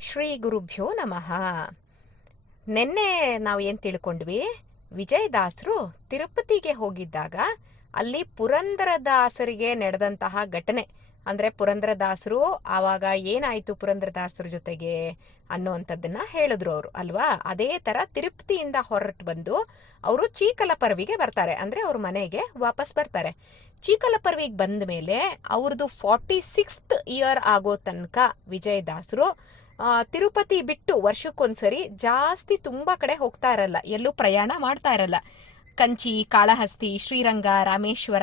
ಶ್ರೀ ಗುರುಭ್ಯೋ ನಮಃ. ನಿನ್ನೆ ನಾವು ಏನು ತಿಳ್ಕೊಂಡ್ವಿ? ವಿಜಯದಾಸರು ತಿರುಪತಿಗೆ ಹೋಗಿದ್ದಾಗ ಅಲ್ಲಿ ಪುರಂದರದಾಸರಿಗೆ ನಡೆದಂತಹ ಘಟನೆ. ಅಂದರೆ ಪುರಂದರದಾಸರು ಆವಾಗ ಏನಾಯಿತು ಪುರಂದರದಾಸರ ಜೊತೆಗೆ ಅನ್ನುವಂಥದ್ದನ್ನ ಹೇಳಿದ್ರು ಅವರು, ಅಲ್ವಾ? ಅದೇ ಥರ ತಿರುಪತಿಯಿಂದ ಹೊರಟು ಬಂದು ಅವರು ಚೀಕಲಪರ್ವಿಗೆ ಬರ್ತಾರೆ. ಅಂದರೆ ಅವ್ರ ಮನೆಗೆ ವಾಪಸ್ ಬರ್ತಾರೆ. ಚೀಕಲಪರ್ವಿಗೆ ಬಂದ ಮೇಲೆ ಅವ್ರದ್ದು ಫಾರ್ಟಿ ಸಿಕ್ಸ್ತ್ ಇಯರ್ ಆಗೋ ತನಕ ವಿಜಯದಾಸರು ತಿರುಪತಿ ಬಿಟ್ಟು ವರ್ಷಕ್ಕೊಂದ್ಸರಿ ಜಾಸ್ತಿ ತುಂಬ ಕಡೆ ಹೋಗ್ತಾ ಇರಲ್ಲ. ಎಲ್ಲೂ ಪ್ರಯಾಣ ಮಾಡ್ತಾ ಇರಲ್ಲ. ಕಂಚಿ, ಕಾಳಹಸ್ತಿ, ಶ್ರೀರಂಗ, ರಾಮೇಶ್ವರ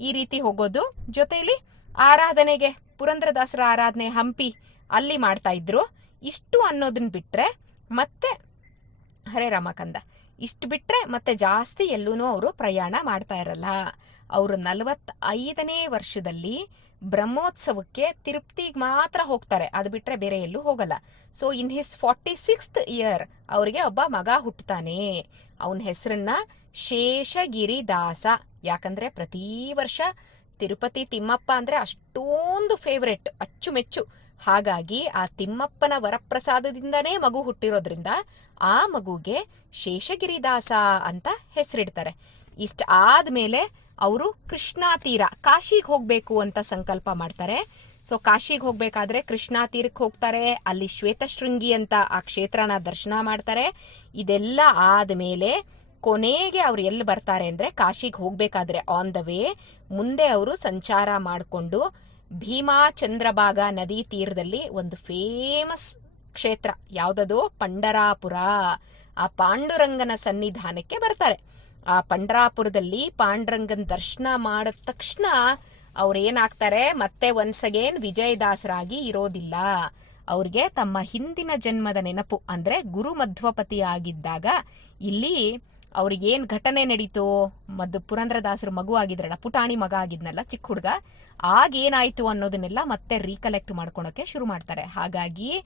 ಈ ರೀತಿ ಹೋಗೋದು. ಜೊತೆಯಲ್ಲಿ ಆರಾಧನೆಗೆ ಪುರಂದ್ರದಾಸರ ಆರಾಧನೆ ಹಂಪಿ ಅಲ್ಲಿ ಮಾಡ್ತಾ ಇದ್ರು. ಇಷ್ಟು ಅನ್ನೋದನ್ನ ಬಿಟ್ರೆ ಮತ್ತೆ ಹರೇ ರಾಮಕಂದ. ಇಷ್ಟು ಬಿಟ್ರೆ ಮತ್ತೆ ಜಾಸ್ತಿ ಎಲ್ಲೂ ಅವರು ಪ್ರಯಾಣ ಮಾಡ್ತಾ ಇರಲ್ಲ. ಅವರು ನಲವತ್ತೈದನೇ ವರ್ಷದಲ್ಲಿ ಬ್ರಹ್ಮೋತ್ಸವಕ್ಕೆ ತಿರುಪ್ತಿಗೆ ಮಾತ್ರ ಹೋಗ್ತಾರೆ. ಅದು ಬಿಟ್ರೆ ಬೇರೆ ಎಲ್ಲೂ ಹೋಗಲ್ಲ. So in his forty sixth year ಅವರಿಗೆ ಒಬ್ಬ ಮಗ ಹುಟ್ಟುತ್ತಾನೆ ಅವನ ಹೆಸರನ್ನ ಶೇಷಗಿರಿ ದಾಸ ಯಾಕಂದ್ರೆ ಪ್ರತಿ ವರ್ಷ ತಿರುಪತಿ ತಿಮ್ಮಪ್ಪ ಅಂದ್ರೆ ಅಷ್ಟೊಂದು ಫೇವ್ರೆಟ್ ಅಚ್ಚುಮೆಚ್ಚು. ಹಾಗಾಗಿ ಆ ತಿಮ್ಮಪ್ಪನ ವರಪ್ರಸಾದದಿಂದನೇ ಮಗು ಹುಟ್ಟಿರೋದ್ರಿಂದ ಆ ಮಗುಗೆ ಶೇಷಗಿರಿದಾಸ ಅಂತ ಹೆಸರಿಡ್ತಾರೆ. ಇಷ್ಟ ಆದ್ಮೇಲೆ ಅವರು ಕೃಷ್ಣಾ ತೀರ, ಕಾಶಿಗೆ ಹೋಗಬೇಕು ಅಂತ ಸಂಕಲ್ಪ ಮಾಡ್ತಾರೆ. ಸೊ, ಕಾಶಿಗೆ ಹೋಗಬೇಕಾದ್ರೆ ಕೃಷ್ಣಾ ತೀರಕ್ಕೆ ಹೋಗ್ತಾರೆ, ಅಲ್ಲಿ ಶ್ವೇತಶೃಂಗಿ ಅಂತ ಆ ಕ್ಷೇತ್ರನ ದರ್ಶನ ಮಾಡ್ತಾರೆ. ಇದೆಲ್ಲ ಆದಮೇಲೆ ಕೊನೆಗೆ ಅವ್ರು ಎಲ್ಲಿ ಬರ್ತಾರೆ ಅಂದ್ರೆ ಕಾಶಿಗೆ ಹೋಗಬೇಕಾದ್ರೆ ಆನ್ ದ ವೇ ಮುಂದೆ ಅವರು ಸಂಚಾರ ಮಾಡಿಕೊಂಡು ಭೀಮಾ ಚಂದ್ರಭಾಗ ನದಿ ತೀರದಲ್ಲಿ ಒಂದು ಫೇಮಸ್ ಕ್ಷೇತ್ರ, ಯಾವುದದು? ಪಂಡರಾಪುರ. ಆ ಪಾಂಡುರಂಗನ ಸನ್ನಿಧಾನಕ್ಕೆ ಬರ್ತಾರೆ. ಆ ಪಂಡರಾಪುರದಲ್ಲಿ ಪಾಂಡರಂಗನ್ ದರ್ಶನ ಮಾಡಿದ ತಕ್ಷಣ ಅವ್ರೇನಾಗ್ತಾರೆ ಮತ್ತೆ ಒನ್ಸ್ ಅಗೇನ್ ವಿಜಯದಾಸರಾಗಿ ಇರೋದಿಲ್ಲ. ಅವ್ರಿಗೆ ತಮ್ಮ ಹಿಂದಿನ ಜನ್ಮದ ನೆನಪು, ಅಂದ್ರೆ ಗುರು ಮಧ್ವಪತಿ ಆಗಿದ್ದಾಗ ಇಲ್ಲಿ ಅವ್ರಿಗೇನು ಘಟನೆ ನಡೀತು, ಮದ್, ಪುರಂದ್ರದಾಸರು ಮಗು ಆಗಿದ್ರಲ್ಲ, ಪುಟಾಣಿ ಮಗ ಆಗಿದ್ನಲ್ಲ, ಚಿಕ್ಕ ಹುಡುಗ, ಆಗ ಏನಾಯ್ತು ಅನ್ನೋದನ್ನೆಲ್ಲ ಮತ್ತೆ ರೀಕಲೆಕ್ಟ್ ಮಾಡ್ಕೊಳಕ್ಕೆ ಶುರು ಮಾಡ್ತಾರೆ. ಹಾಗಾಗಿ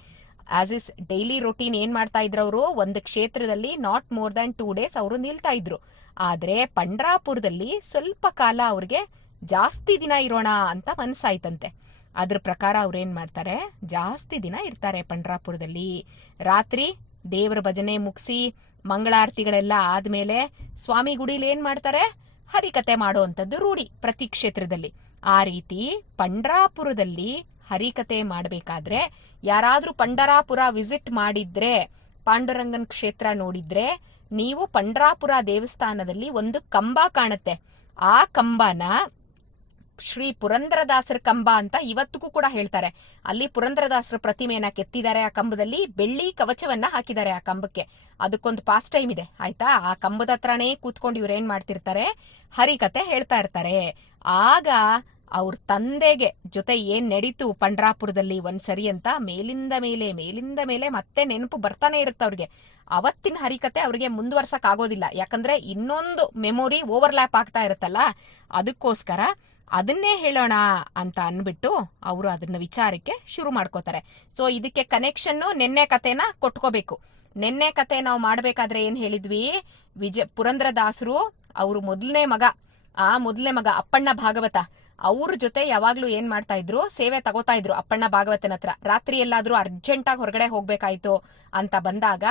ಆಸ್ ಇಸ್ ಡೈಲಿ ರೊಟೀನ್ ಏನ್ ಮಾಡ್ತಾ ಇದ್ರು ಅವರು, ಒಂದು ಕ್ಷೇತ್ರದಲ್ಲಿ not more than two days ಅವರು ನಿಲ್ತಾ ಇದ್ರು. ಆದ್ರೆ ಪಂಡ್ರಾಪುರದಲ್ಲಿ ಸ್ವಲ್ಪ ಕಾಲ ಅವ್ರಿಗೆ ಜಾಸ್ತಿ ದಿನ ಇರೋಣ ಅಂತ ಮನ್ಸಾಯ್ತಂತೆ. ಅದ್ರ ಪ್ರಕಾರ ಅವ್ರೇನ್ ಮಾಡ್ತಾರೆ? ಜಾಸ್ತಿ ದಿನ ಇರ್ತಾರೆ ಪಂಡ್ರಾಪುರದಲ್ಲಿ. ರಾತ್ರಿ ದೇವರ ಭಜನೆ ಮುಗಿಸಿ ಮಂಗಳಾರತಿಗಳೆಲ್ಲ ಆದ್ಮೇಲೆ ಸ್ವಾಮಿ ಗುಡಿಲಿ ಏನ್ ಮಾಡ್ತಾರೆ? ಹರಿಕತೆ ಮಾಡುವಂಥದ್ದು ರೂಢಿ ಪ್ರತಿ ಕ್ಷೇತ್ರದಲ್ಲಿ. ಆ ರೀತಿ ಪಂಡ್ರಾಪುರದಲ್ಲಿ ಹರಿಕತೆ ಮಾಡಬೇಕಾದ್ರೆ ಯಾರಾದ್ರೂ ಪಂಡರಾಪುರ ವಿಸಿಟ್ ಮಾಡಿದ್ರೆ, ಪಾಂಡುರಂಗನ್ ಕ್ಷೇತ್ರ ನೋಡಿದ್ರೆ ನೀವು ಪಂಡ್ರಾಪುರ ದೇವಸ್ಥಾನದಲ್ಲಿ ಒಂದು ಕಂಬ ಕಾಣುತ್ತೆ. ಆ ಕಂಬನ ಶ್ರೀ ಪುರಂದರದಾಸರ ಕಂಬ ಅಂತ ಇವತ್ತಿಗೂ ಕೂಡ ಹೇಳ್ತಾರೆ. ಅಲ್ಲಿ ಪುರಂದರದಾಸರ ಪ್ರತಿಮೆಯನ್ನ ಕೆತ್ತಿದ್ದಾರೆ ಆ ಕಂಬದಲ್ಲಿ, ಬೆಳ್ಳಿ ಕವಚವನ್ನ ಹಾಕಿದ್ದಾರೆ ಆ ಕಂಬಕ್ಕೆ. ಅದಕ್ಕೊಂದು ಪಾಸ್ ಟೈಮ್ ಇದೆ, ಆಯ್ತಾ? ಆ ಕಂಬದ ಹತ್ರನೇ ಕೂತ್ಕೊಂಡು ಇವ್ರು ಏನ್ ಮಾಡ್ತಿರ್ತಾರೆ? ಹರಿಕತೆ ಹೇಳ್ತಾ ಇರ್ತಾರೆ. ಆಗ ಅವ್ರ ತಂದೆಗೆ ಜೊತೆ ಏನ್ ನಡೀತು ಪಂಡ್ರಾಪುರದಲ್ಲಿ ಒಂದ್ಸರಿ ಅಂತ ಮೇಲಿಂದ ಮೇಲೆ ಮೇಲಿಂದ ಮೇಲೆ ಮತ್ತೆ ನೆನಪು ಬರ್ತಾನೆ ಇರುತ್ತೆ ಅವ್ರಿಗೆ. ಅವತ್ತಿನ ಹರಿಕತೆ ಅವ್ರಿಗೆ ಮುಂದುವರ್ಸಕ್ ಆಗೋದಿಲ್ಲ. ಯಾಕಂದ್ರೆ ಇನ್ನೊಂದು ಮೆಮೊರಿ ಓವರ್ಲ್ಯಾಪ್ ಆಗ್ತಾ ಇರುತ್ತಲ್ಲ, ಅದಕ್ಕೋಸ್ಕರ ಅದನ್ನೇ ಹೇಳೋಣ ಅಂತ ಅನ್ಬಿಟ್ಟು ಅವರು ಅದನ್ನ ವಿಚಾರಕ್ಕೆ ಶುರು ಮಾಡ್ಕೋತಾರೆ. ಸೊ ಇದಕ್ಕೆ ಕನೆಕ್ಷನ್ನು ನಿನ್ನೆ ಕಥೆನ ಕೊಟ್ಕೋಬೇಕು. ನಿನ್ನೆ ಕತೆ ನಾವು ಮಾಡ್ಬೇಕಾದ್ರೆ ಏನ್ ಹೇಳಿದ್ವಿ? ವಿಜಯ ಪುರಂದ್ರದಾಸರು ಅವರು ಮೊದಲನೇ ಮಗ. ಆ ಮೊದಲನೇ ಮಗ ಅಪ್ಪಣ್ಣ ಭಾಗವತ. ಅವ್ರ ಜೊತೆ ಯಾವಾಗ್ಲೂ ಏನ್ ಮಾಡ್ತಾ ಇದ್ರು? ಸೇವೆ ತಗೋತಾ ಇದ್ರು ಅಪ್ಪಣ್ಣ ಭಾಗವತನ ಹತ್ರ. ರಾತ್ರಿ ಎಲ್ಲಾದ್ರೂ ಅರ್ಜೆಂಟ್ ಆಗಿ ಹೊರಗಡೆ ಹೋಗ್ಬೇಕಾಯ್ತು ಅಂತ ಬಂದಾಗ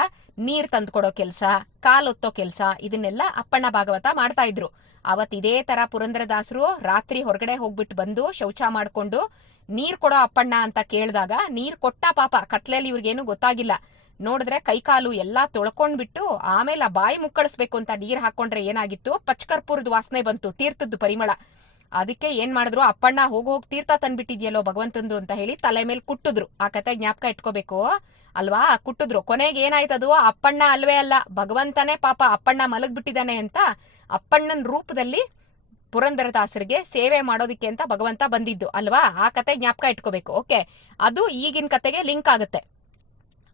ನೀರ್ ತಂದ್ಕೊಡೋ ಕೆಲ್ಸ ಕಾಲೊತ್ತೋ ಕೆಲ್ಸ, ಇದನ್ನೆಲ್ಲ ಅಪ್ಪಣ್ಣ ಭಾಗವತ ಮಾಡ್ತಾ ಇದ್ರು. ಅವತ್ ಇದೇ ತರ ಪುರಂದ್ರದಾಸರು ರಾತ್ರಿ ಹೊರಗಡೆ ಹೋಗ್ಬಿಟ್ಟು ಬಂದು ಶೌಚ ಮಾಡ್ಕೊಂಡು ನೀರ್ ಕೊಡೋ ಅಪ್ಪಣ್ಣ ಅಂತ ಕೇಳಿದಾಗ ನೀರ್ ಕೊಟ್ಟ ಪಾಪ ಕತ್ಲೆಯಲ್ಲಿ ಇವ್ರಿಗೇನು ಗೊತ್ತಾಗಿಲ್ಲ. ನೋಡಿದ್ರೆ ಕೈಕಾಲು ಎಲ್ಲಾ ತೊಳ್ಕೊಂಡ್ಬಿಟ್ಟು ಆಮೇಲೆ ಬಾಯಿ ಮುಕ್ಕಳಿಸ್ಬೇಕು ಅಂತ ನೀರ್ ಹಾಕೊಂಡ್ರೆ ಏನಾಗಿತ್ತು? ಪಚ್ಕರ್ಪೂರದ ವಾಸನೆ ಬಂತು, ತೀರ್ಥದ್ದು ಪರಿಮಳ. ಅದಕ್ಕೆ ಏನ್ ಮಾಡಿದ್ರು, ಅಪ್ಪಣ್ಣ ಹೋಗ್ ಹೋಗಿ ತೀರ್ಥ ತಂದ್ಬಿಟ್ಟಿದ್ಯಲ್ಲೋ ಭಗವಂತಂದು ಅಂತ ಹೇಳಿ ತಲೆ ಮೇಲೆ ಕುಟ್ಟಿದ್ರು. ಆ ಕತೆ ಜ್ಞಾಪಕ ಇಟ್ಕೋಬೇಕು. ಅಲ್ವಾ? ಕುಟ್ಟಿದ್ರು. ಕೊನೆಗೆ ಏನಾಯ್ತದು ಅಪ್ಪಣ್ಣ ಅಲ್ವೇ ಅಲ್ಲ. ಭಗವಂತನೇ ಪಾಪ ಅಪ್ಪಣ್ಣ ಮಲಗ್ಬಿಟ್ಟಿದ್ದಾನೆ ಅಂತ ಅಪ್ಪಣ್ಣನ ರೂಪದಲ್ಲಿ ಪುರಂದರದಾಸರಿಗೆ ಸೇವೆ ಮಾಡೋದಿಕ್ಕೆ ಅಂತ ಭಗವಂತ ಬಂದಿದ್ದು. ಅಲ್ವಾ? ಆ ಕತೆ ಜ್ಞಾಪಕ ಇಟ್ಕೋಬೇಕು. ಓಕೆ. ಅದು ಈಗಿನ ಕತೆಗೆ ಲಿಂಕ್ ಆಗುತ್ತೆ.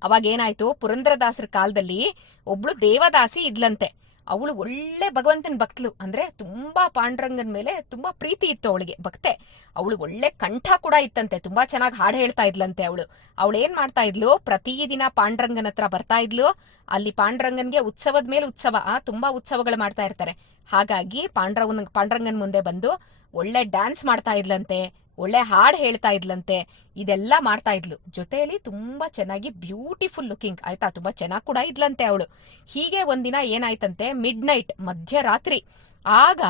ಅವಾಗ ಏನಾಯ್ತು? ಪುರಂದರದಾಸರ ಕಾಲದಲ್ಲಿ ಒಬ್ಳು ದೇವದಾಸಿ ಇದ್ಲಂತೆ. ಅವಳು ಒಳ್ಳೆ ಭಗವಂತನ ಭಕ್ತಳು. ಅಂದ್ರೆ ತುಂಬಾ ಪಾಂಡುರಂಗನ ಮೇಲೆ ತುಂಬಾ ಪ್ರೀತಿ ಇತ್ತು ಅವಳಿಗೆ. ಭಕ್ತೆ. ಅವಳು ಒಳ್ಳೆ ಕಂಠ ಕೂಡ ಇತ್ತಂತೆ. ತುಂಬಾ ಚೆನ್ನಾಗಿ ಹಾಡು ಹೇಳ್ತಾ ಇದ್ಲಂತೆ ಅವಳು. ಅವಳು ಏನು ಮಾಡ್ತಾ ಇದ್ಲು? ಪ್ರತಿದಿನ ಪಾಂಡುರಂಗನ ಹತ್ರ ಬರ್ತಾ ಇದ್ಲು. ಅಲ್ಲಿ ಪಾಂಡುರಂಗನ್ಗೆ ಉತ್ಸವದ ಮೇಲೆ ಉತ್ಸವ. ತುಂಬಾ ಉತ್ಸವಗಳು ಮಾಡ್ತಾ ಇರ್ತಾರೆ. ಹಾಗಾಗಿ ಪಾಂಡ್ರವನ್, ಪಾಂಡುರಂಗನ್ ಮುಂದೆ ಬಂದು ಒಳ್ಳೆ ಡ್ಯಾನ್ಸ್ ಮಾಡ್ತಾ ಇದ್ಲಂತೆ. ಒಳ್ಳೆ ಹಾಡ್ ಹೇಳ್ತಾ ಇದ್ಲಂತೆ, ಇದೆಲ್ಲ ಮಾಡ್ತಾ ಇದ್ಲು. ಜೊತೆಯಲ್ಲಿ ತುಂಬಾ ಚೆನ್ನಾಗಿ ಬ್ಯೂಟಿಫುಲ್ ಲುಕಿಂಗ್ ಆಯ್ತಾ? ತುಂಬಾ ಚೆನ್ನಾಗಿ ಕೂಡ ಇದ್ಲಂತೆ ಅವಳು. ಹೀಗೆ ಒಂದಿನ ಏನಾಯ್ತಂತೆ ಮಿಡ್ ನೈಟ್ ಮಧ್ಯರಾತ್ರಿ, ಆಗ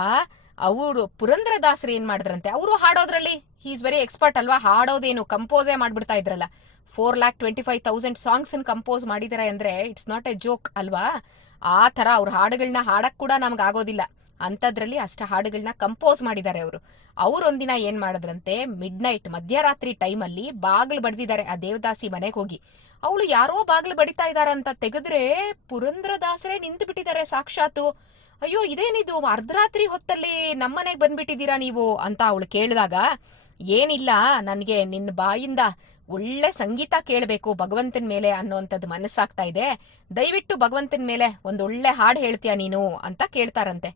ಅವರು ಪುರಂದ್ರದಾಸರು ಏನ್ ಮಾಡಿದ್ರಂತೆ? ಅವರು ಹಾಡೋದ್ರಲ್ಲಿ ಈಸ್ ವೆರಿ ಎಕ್ಸ್ಪರ್ಟ್ ಅಲ್ವಾ? ಹಾಡೋದೇನು ಕಂಪೋಸೇ ಮಾಡ್ಬಿಡ್ತಾ ಇದ್ರಲ್ಲ. Four lakh twenty five thousand songs compose ಮಾಡಿದಾರೆ ಅಂದ್ರೆ ಇಟ್ಸ್ ನಾಟ್ ಎ ಜೋಕ್ ಅಲ್ವಾ? ಆ ತರ ಅವ್ರ ಹಾಡುಗಳನ್ನ ಹಾಡಕ್ ಕೂಡ ನಮ್ಗೆ ಆಗೋದಿಲ್ಲ. ಅಂಥದ್ರಲ್ಲಿ ಅಷ್ಟ ಹಾಡುಗಳನ್ನ ಕಂಪೋಸ್ ಮಾಡಿದ್ದಾರೆ ಅವರು. ಅವ್ರೊಂದಿನ ಏನ್ ಮಾಡಿದ್ರಂತೆ ಮಿಡ್ ನೈಟ್ ಮಧ್ಯರಾತ್ರಿ ಟೈಮಲ್ಲಿ ಬಾಗಿಲು ಬಡ್ದಿದ್ದಾರೆ ಆ ದೇವದಾಸಿ ಮನೆಗೆ ಹೋಗಿ. ಅವಳು ಯಾರೋ ಬಾಗಿಲು ಬಡಿತಾ ಇದಾರ ಅಂತ ತೆಗೆದ್ರೆ ಪುರಂದ್ರದಾಸರೇ ನಿಂತು ಬಿಟ್ಟಿದ್ದಾರೆ ಸಾಕ್ಷಾತು ಅಯ್ಯೋ, ಇದೇನಿದು? ಅರ್ಧರಾತ್ರಿ ಹೊತ್ತಲ್ಲಿ ನಮ್ಮನೆಗೆ ಬಂದ್ಬಿಟ್ಟಿದ್ದೀರಾ ನೀವು? ಅಂತ ಅವಳು ಕೇಳಿದಾಗ, ಏನಿಲ್ಲ, ನನಗೆ ನಿನ್ನ ಬಾಯಿಂದ ಒಳ್ಳೆ ಸಂಗೀತ ಕೇಳಬೇಕು ಭಗವಂತನ ಮೇಲೆ ಅನ್ನೋಂಥದ್ದು ಮನಸ್ಸಾಗ್ತಾ ಇದೆ. ದಯವಿಟ್ಟು ಭಗವಂತನ ಮೇಲೆ ಒಂದು ಒಳ್ಳೆ ಹಾಡು ಹೇಳ್ತೀಯ ನೀನು ಅಂತ ಕೇಳ್ತಾರಂತೆ.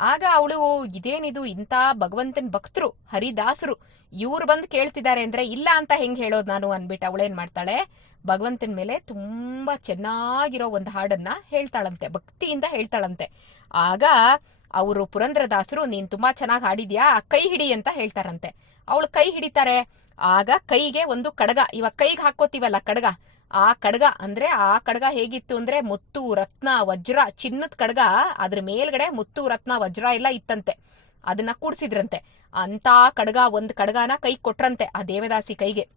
ಆಗ ಅವಳು, ಇದೇನಿದು? ಇಂಥ ಭಗವಂತನ ಭಕ್ತರು, ಹರಿದಾಸರು, ಇವ್ರು ಬಂದು ಕೇಳ್ತಿದ್ದಾರೆ ಅಂದ್ರೆ ಇಲ್ಲ ಅಂತ ಹೆಂಗ್ ಹೇಳೋದು ನಾನು? ಅನ್ಬಿಟ್ಟು ಅವಳೇನ್ ಮಾಡ್ತಾಳೆ? ಭಗವಂತನ ಮೇಲೆ ತುಂಬಾ ಚೆನ್ನಾಗಿರೋ ಒಂದು ಹಾಡನ್ನ ಹೇಳ್ತಾಳಂತೆ, ಭಕ್ತಿಯಿಂದ ಹೇಳ್ತಾಳಂತೆ. ಆಗ ಅವರು ಪುರಂದ್ರದಾಸರು ನೀನ್ ತುಂಬಾ ಚೆನ್ನಾಗಿ ಹಾಡಿದ್ಯಾ? ಕೈ ಹಿಡಿ ಅಂತ ಹೇಳ್ತಾರಂತೆ. ಅವಳು ಕೈ ಹಿಡಿತಾರೆ. ಆಗ ಕೈಗೆ ಒಂದು ಕಡಗ, ಇವಾಗ ಕೈಗೆ ಹಾಕೋತೀವಲ್ಲ ಕಡಗ ಆ ಕಡಗ ಅಂದ್ರೆ ಆ ಕಡಗ ಹೇಗಿತ್ತು ಅಂದ್ರೆ ಮುತ್ತು, ರತ್ನ, ವಜ್ರ, ಚಿನ್ನದ ಕಡಗ ಅದ್ರ ಮೇಲ್ಗಡೆ ಮುತ್ತು, ರತ್ನ, ವಜ್ರ ಎಲ್ಲ ಇತ್ತಂತೆ. ಅದನ್ನ ಕೂಡ್ಸಿದ್ರಂತೆ. ಅಂತ ಕಡಗ ಒಂದ್ ಕಡಗನ ಕೈ ಕೊಟ್ರಂತೆ ಆ ದೇವದಾಸಿ ಕೈಗೆ.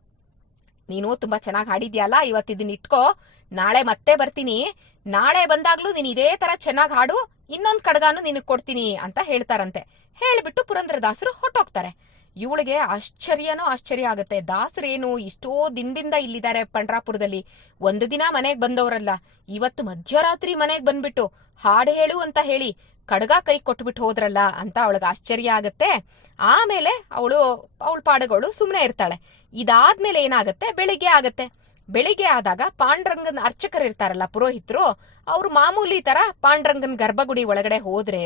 ನೀನು ತುಂಬಾ ಚೆನ್ನಾಗಿ ಹಾಡಿದ್ಯಲ್ಲ ಇವತ್ತಿದನ್ನ ಇಟ್ಕೋ. ನಾಳೆ ಮತ್ತೆ ಬರ್ತೀನಿ. ನಾಳೆ ಬಂದಾಗ್ಲೂ ನೀನ್ ಇದೇ ತರ ಚೆನ್ನಾಗಿ ಹಾಡು, ಇನ್ನೊಂದ್ ಕಡಗಾನು ನಿನಗ್ ಕೊಡ್ತೀನಿ ಅಂತ ಹೇಳ್ತಾರಂತೆ. ಹೇಳ್ಬಿಟ್ಟು ಪುರಂದ್ರದಾಸರು ಹೊಟ್ಟೋಗ್ತಾರೆ ಇವಳಿಗೆ ಆಶ್ಚರ್ಯನೋ ಆಶ್ಚರ್ಯ ಆಗುತ್ತೆ. ದಾಸರೇನು ಇಷ್ಟೋ ದಿನದಿಂದ ಇಲ್ಲಿದ್ದಾರೆ ಪಂಡ್ರಾಪುರದಲ್ಲಿ. ಒಂದು ದಿನ ಮನೆಗ್ ಬಂದವರಲ್ಲ. ಇವತ್ತು ಮಧ್ಯರಾತ್ರಿ ಮನೆಗ್ ಬಂದ್ಬಿಟ್ಟು ಹಾಡು ಹೇಳು ಅಂತ ಹೇಳಿ ಕಡಗ ಕೈ ಕೊಟ್ಬಿಟ್ಟು ಹೋದ್ರಲ್ಲ ಅಂತ ಅವಳಿಗೆ ಆಶ್ಚರ್ಯ ಆಗತ್ತೆ. ಆಮೇಲೆ ಅವಳು, ಅವಳ ಪಾಡಗಳು ಸುಮ್ಮನೆ ಇರ್ತಾಳೆ. ಇದಾದ್ಮೇಲೆ ಏನಾಗತ್ತೆ? ಬೆಳಿಗ್ಗೆ ಆಗತ್ತೆ. ಬೆಳಿಗ್ಗೆ ಆದಾಗ ಪಾಂಡ್ರಂಗನ್ ಅರ್ಚಕರು ಇರ್ತಾರಲ್ಲ ಪುರೋಹಿತರು, ಅವ್ರು ಮಾಮೂಲಿ ತರ ಪಾಂಡ್ರಂಗನ್ ಗರ್ಭಗುಡಿ ಒಳಗಡೆ ಹೋದ್ರೆ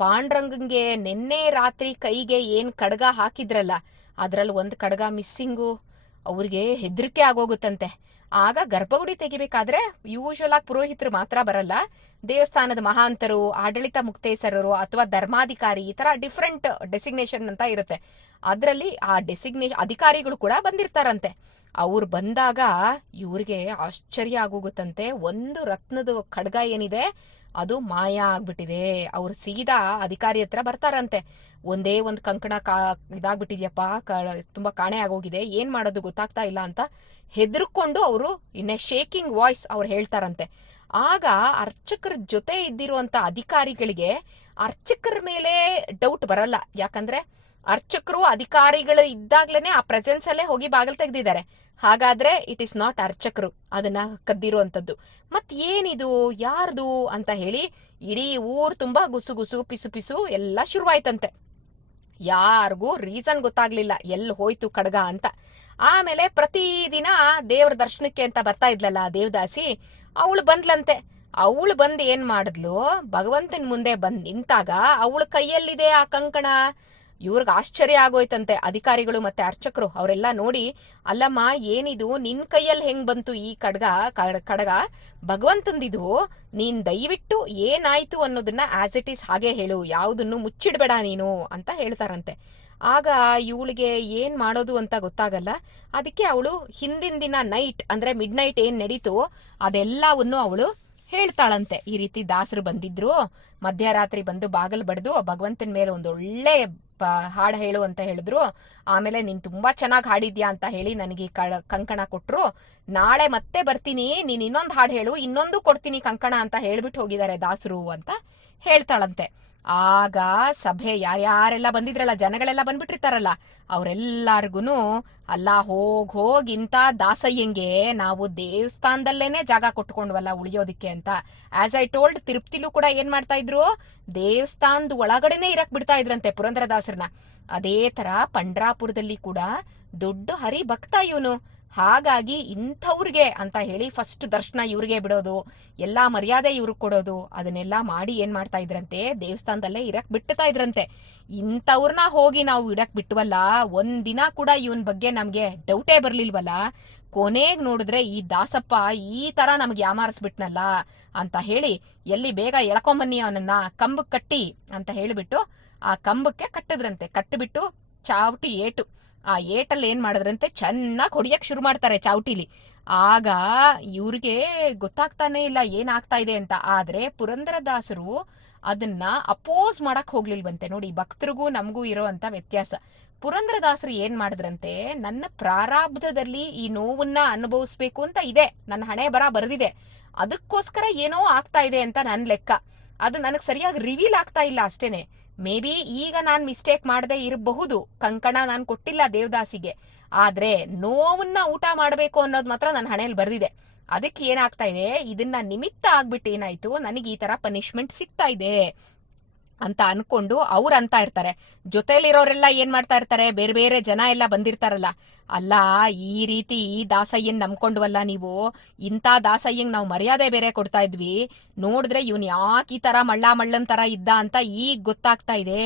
ಪಾಂಡ್ರಂಗಂಗೆ ನಿನ್ನೆ ರಾತ್ರಿ ಕೈಗೆ ಏನ್ ಕಡ್ಗ ಹಾಕಿದ್ರಲ್ಲ ಅದ್ರಲ್ಲಿ ಒಂದ್ ಕಡ್ಗ ಮಿಸ್ಸಿಂಗು ಅವ್ರಿಗೆ ಹೆದರಿಕೆ ಆಗೋಗುತ್ತಂತೆ. ಆಗ ಗರ್ಭಗುಡಿ ತೆಗಿಬೇಕಾದ್ರೆ ಯೂಶುವಲ್ ಆಗಿ ಪುರೋಹಿತರು ಮಾತ್ರ ಬರಲ್ಲ, ದೇವಸ್ಥಾನದ ಮಹಾಂತರು, ಆಡಳಿತ ಮುಕ್ತೇಸರರು ಅಥವಾ ಧರ್ಮಾಧಿಕಾರಿ ಈ ತರ ಡಿಫ್ರೆಂಟ್ ಡೆಸಿಗ್ನೇಷನ್ ಅಂತ ಇರುತ್ತೆ. ಅದರಲ್ಲಿ ಆ ಡೆಸಿಗ್ನೇಷನ್ ಅಧಿಕಾರಿಗಳು ಕೂಡ ಬಂದಿರ್ತಾರಂತೆ. ಅವ್ರು ಬಂದಾಗ ಇವ್ರಿಗೆ ಆಶ್ಚರ್ಯ ಆಗೋಗುತ್ತಂತೆ. ಒಂದು ರತ್ನದ ಖಡ್ಗ ಏನಿದೆ ಅದು ಮಾಯ ಆಗ್ಬಿಟ್ಟಿದೆ. ಅವ್ರು ಸೀದಾ ಅಧಿಕಾರಿ ಹತ್ರ ಬರ್ತಾರಂತೆ. ಒಂದೇ ಒಂದು ಕಂಕಣ ಕಾ ಇದಾಗ್ಬಿಟ್ಟಿದ್ಯಪ್ಪ ತುಂಬಾ ಕಾಣೆ ಆಗೋಗಿದೆ, ಏನ್ ಮಾಡೋದು ಗೊತ್ತಾಗ್ತಾ ಇಲ್ಲ ಅಂತ ಹೆದರ್ಕೊಂಡು ಅವರು ಇನ್ನ ಶೇಕಿಂಗ್ ವಾಯ್ಸ್ ಅವ್ರು ಹೇಳ್ತಾರಂತೆ. ಆಗ ಅರ್ಚಕರ ಜೊತೆ ಇದ್ದಿರುವಂತ ಅಧಿಕಾರಿಗಳಿಗೆ ಅರ್ಚಕರ ಮೇಲೆ ಡೌಟ್ ಬರಲ್ಲ. ಯಾಕಂದ್ರೆ ಅರ್ಚಕರು ಅಧಿಕಾರಿಗಳು ಇದ್ದಾಗ್ಲೇನೆ ಆ ಪ್ರೆಸೆನ್ಸ್ ಅಲ್ಲೇ ಹೋಗಿ ಬಾಗಿಲು ತೆಗ್ದಿದ್ದಾರೆ. ಹಾಗಾದ್ರೆ ಇಟ್ ಇಸ್ ನಾಟ್ ಅರ್ಚಕರು ಅದನ್ನ ಕದ್ದಿರುವಂತದ್ದು. ಮತ್ ಏನಿದು, ಯಾರ್ದು ಅಂತ ಹೇಳಿ ಇಡೀ ಊರ್ ತುಂಬಾ ಗುಸು ಗುಸು, ಪಿಸು ಪಿಸು ಎಲ್ಲ ಶುರುವಾಯ್ತಂತೆ. ಯಾರಿಗೂ ರೀಸನ್ ಗೊತ್ತಾಗ್ಲಿಲ್ಲ ಎಲ್ಲಿ ಹೋಯ್ತು ಕಡ್ಗ ಅಂತ. ಆಮೇಲೆ ಪ್ರತಿದಿನ ದೇವ್ರ ದರ್ಶನಕ್ಕೆ ಅಂತ ಬರ್ತಾ ಇದ್ಲಲ್ಲ ದೇವದಾಸಿ, ಅವಳು ಬಂದ್ಲಂತೆ. ಅವಳು ಬಂದ್ ಏನ್ ಮಾಡಿದ್ಲು, ಭಗವಂತನ ಮುಂದೆ ಬಂದ್ ನಿಂತಾಗ ಅವಳ ಕೈಯಲ್ಲಿದೆ ಆ ಕಂಕಣ. ಇವ್ರಿಗೆ ಆಶ್ಚರ್ಯ ಆಗೋಯ್ತಂತೆ. ಅಧಿಕಾರಿಗಳು ಮತ್ತೆ ಅರ್ಚಕರು ಅವರೆಲ್ಲ ನೋಡಿ, ಅಲ್ಲಮ್ಮ ಏನಿದು, ನಿನ್ ಕೈಯಲ್ಲಿ ಹೆಂಗ್ ಬಂತು ಈ ಕಡ್ಗ ಕಡಗ? ಭಗವಂತಂದಿದು, ನೀನ್ ದಯವಿಟ್ಟು ಏನಾಯ್ತು ಅನ್ನೋದನ್ನ ಆಸ್ ಇಟ್ ಈಸ್ ಹಾಗೆ ಹೇಳು, ಯಾವುದನ್ನು ಮುಚ್ಚಿಡ್ಬೇಡ ನೀನು ಅಂತ ಹೇಳ್ತಾರಂತೆ. ಆಗ ಇವಳಿಗೆ ಏನ್ ಮಾಡೋದು ಅಂತ ಗೊತ್ತಾಗಲ್ಲ. ಅದಕ್ಕೆ ಅವಳು ಹಿಂದಿನ ದಿನ ನೈಟ್ ಅಂದ್ರೆ ಮಿಡ್ ನೈಟ್ ಏನ್ ನಡೀತು ಅದೆಲ್ಲವನ್ನು ಅವಳು ಹೇಳ್ತಾಳಂತೆ. ಈ ರೀತಿ ದಾಸರು ಬಂದಿದ್ರು, ಮಧ್ಯರಾತ್ರಿ ಬಂದು ಬಾಗಲ್ ಬಡ್ದು ಭಗವಂತನ ಮೇಲೆ ಒಂದು ಒಳ್ಳೆ ಹಾಡು ಹೇಳು ಅಂತ ಹೇಳಿದ್ರು. ಆಮೇಲೆ ನೀನ್ ತುಂಬಾ ಚೆನ್ನಾಗಿ ಹಾಡಿದ್ಯಾ ಅಂತ ಹೇಳಿ ನನಗೆ ಕಂಕಣ ಕೊಟ್ರು. ನಾಳೆ ಮತ್ತೆ ಬರ್ತೀನಿ, ನೀನ್ ಇನ್ನೊಂದು ಹಾಡು ಹೇಳು, ಇನ್ನೊಂದು ಕೊಡ್ತೀನಿ ಕಂಕಣ ಅಂತ ಹೇಳ್ಬಿಟ್ಟು ಹೋಗಿದ್ದಾರೆ ದಾಸರು ಅಂತ. ಹೇಳ್ತಾಳಂತೆ. ಆಗ ಸಭೆ ಯಾರ್ಯಾರೆಲ್ಲ ಬಂದಿದ್ರಲ್ಲ, ಜನಗಳೆಲ್ಲ ಬಂದ್ಬಿಟ್ಟಿರ್ತಾರಲ್ಲ, ಅವ್ರೆಲ್ಲಾರ್ಗುನು ಅಲ್ಲ ಹೋಗ್ ಹೋಗಿಂತ ದಾಸಯ್ಯಂಗೆ ನಾವು ದೇವಸ್ಥಾನದಲ್ಲೇನೆ ಜಾಗ ಕೊಟ್ಕೊಂಡ್ವಲ್ಲ ಉಳಿಯೋದಿಕ್ಕೆ ಅಂತ. ಆಸ್ ಐ ಟೋಲ್ಡ್ ತಿರುಪ್ತಿಲೂ ಕೂಡ ಏನ್ ಮಾಡ್ತಾ ಇದ್ರು? ದೇವಸ್ಥಾನದ ಒಳಗಡೆನೆ ಇರಕ್ ಬಿಡ್ತಾ ಇದ್ರಂತೆ ಪುರಂದರದಾಸರನ್ನ ಅದೇ ತರ ಪಂಡ್ರಾಪುರದಲ್ಲಿ ಕೂಡ ದೊಡ್ಡ ಹರಿ ಭಕ್ತ ಇವನು. ಹಾಗಾಗಿ ಇಂಥವ್ರಿಗೆ ಅಂತ ಹೇಳಿ ಫಸ್ಟ್ ದರ್ಶನ ಇವ್ರಿಗೆ ಬಿಡೋದು, ಎಲ್ಲಾ ಮರ್ಯಾದೆ ಇವ್ರಿಗೆ ಕೊಡೋದು, ಅದನ್ನೆಲ್ಲ ಮಾಡಿ ಏನ್ ಮಾಡ್ತಾ ಇದ್ರಂತೆ? ದೇವಸ್ಥಾನದಲ್ಲೇ ಇರಕ್ ಬಿಡ್ತಾ ಇದ್ರಂತೆ. ಇಂಥವ್ರನ್ನ ಹೋಗಿ ನಾವು ಇಡಕ್ ಬಿಟ್ವಲ್ಲ ಒಂದಿನ ಕೂಡ ಇವನ್ ಬಗ್ಗೆ ನಮ್ಗೆ ಡೌಟೇ ಬರ್ಲಿಲ್ವಲ್ಲ? ಕೊನೆಗ್ ನೋಡಿದ್ರೆ ಈ ದಾಸಪ್ಪ ಈ ತರ ನಮ್ಗೆ ಯಾಮಾರಿಸ್ಬಿಟ್ನಲ್ಲ ಅಂತ ಹೇಳಿ ಎಲ್ಲಿ ಬೇಗ ಎಳ್ಕೊಂಬನ್ನಿ ಅವನನ್ನ ಕಂಬಕ್ಕೆ ಕಟ್ಟಿ ಅಂತ ಹೇಳಿಬಿಟ್ಟು ಆ ಕಂಬಕ್ಕೆ ಕಟ್ಟಿದ್ರಂತೆ. ಕಟ್ಟಿಬಿಟ್ಟು ಚಾವಟಿ ಏಟು. ಆ ಏಟಲ್ಲಿ ಏನ್ ಮಾಡಿದ್ರಂತೆ? ಚೆನ್ನಾಗಿ ಹೊಡಿಯಕ್ ಶುರು ಮಾಡ್ತಾರೆ ಚಾವಟಿಲಿ. ಆಗ ಇವ್ರಿಗೆ ಗೊತ್ತಾಗ್ತಾನೆ ಇಲ್ಲ ಏನಾಗ್ತಾ ಇದೆ ಅಂತ. ಆದ್ರೆ ಪುರಂದರದಾಸರು ಅದನ್ನ ಅಪೋಸ್ ಮಾಡಕ್ ಹೋಗ್ಲಿಲ್ವಂತೆ. ನೋಡಿ, ಭಕ್ತರಿಗೂ ನಮಗೂ ಇರೋವಂಥ ವ್ಯತ್ಯಾಸ. ಪುರಂದ್ರದಾಸರು ಏನ್ ಮಾಡಿದ್ರಂತೆ? ನನ್ನ ಪ್ರಾರಾಬ್ಧದಲ್ಲಿ ಈ ನೋವನ್ನ ಅನುಭವಿಸ್ಬೇಕು ಅಂತ ಇದೆ. ನನ್ನ ಹಣೆ ಬರ ಬರೆದಿದೆ. ಅದಕ್ಕೋಸ್ಕರ ಏನೋ ಆಗ್ತಾ ಇದೆ ಅಂತ ನನ್ ಲೆಕ್ಕ. ಅದು ನನಗೆ ಸರಿಯಾಗಿ ರಿವೀಲ್ ಆಗ್ತಾ ಇಲ್ಲ ಅಷ್ಟೇನೆ. ಮೇ ಬಿ ಈಗ ನಾನ್ ಮಿಸ್ಟೇಕ್ ಮಾಡದೆ ಇರಬಹುದು. ಕಂಕಣ ನಾನು ಕೊಟ್ಟಿಲ್ಲ ದೇವದಾಸಿಗೆ. ಆದ್ರೆ ನೋವನ್ನ ಊಟ ಮಾಡಬೇಕು ಅನ್ನೋದು ಮಾತ್ರ ನನ್ನ ಹಣೆಯಲ್ಲಿ ಬರ್ದಿದೆ. ಅದಕ್ಕೆ ಏನಾಗ್ತಾ ಇದೆ? ಇದನ್ನ ನಿಮಿತ್ತ ಆಗ್ಬಿಟ್ಟು ಏನಾಯ್ತು? ನನಗೆ ಈ ತರ ಪನಿಷ್ಮೆಂಟ್ ಸಿಗ್ತಾ ಇದೆ. ಅಂತ ಅನ್ಕೊಂಡು ಅವ್ರು ಅಂತ ಇರ್ತಾರೆ. ಜೊತೆಲಿರೋರೆಲ್ಲ ಏನ್ ಮಾಡ್ತಾ ಇರ್ತಾರೆ? ಬೇರೆ ಬೇರೆ ಜನ ಎಲ್ಲ ಬಂದಿರ್ತಾರಲ್ಲ. ಅಲ್ಲ, ಈ ರೀತಿ ಈ ದಾಸಯ್ಯನ್ ನಂಬ್ಕೊಂಡ್ವಲ್ಲ ನೀವು? ಇಂಥ ದಾಸಯ್ಯಂಗ್ ನಾವು ಮರ್ಯಾದೆ ಬೇರೆ ಕೊಡ್ತಾ ಇದ್ವಿ. ನೋಡಿದ್ರೆ ಇವನ್ ಯಾಕೆ ಈ ತರ ಮಳ್ಳ ಮಳ್ಳನ್ ತರ ಇದ್ದ ಅಂತ ಈಗ ಗೊತ್ತಾಗ್ತಾ ಇದೆ.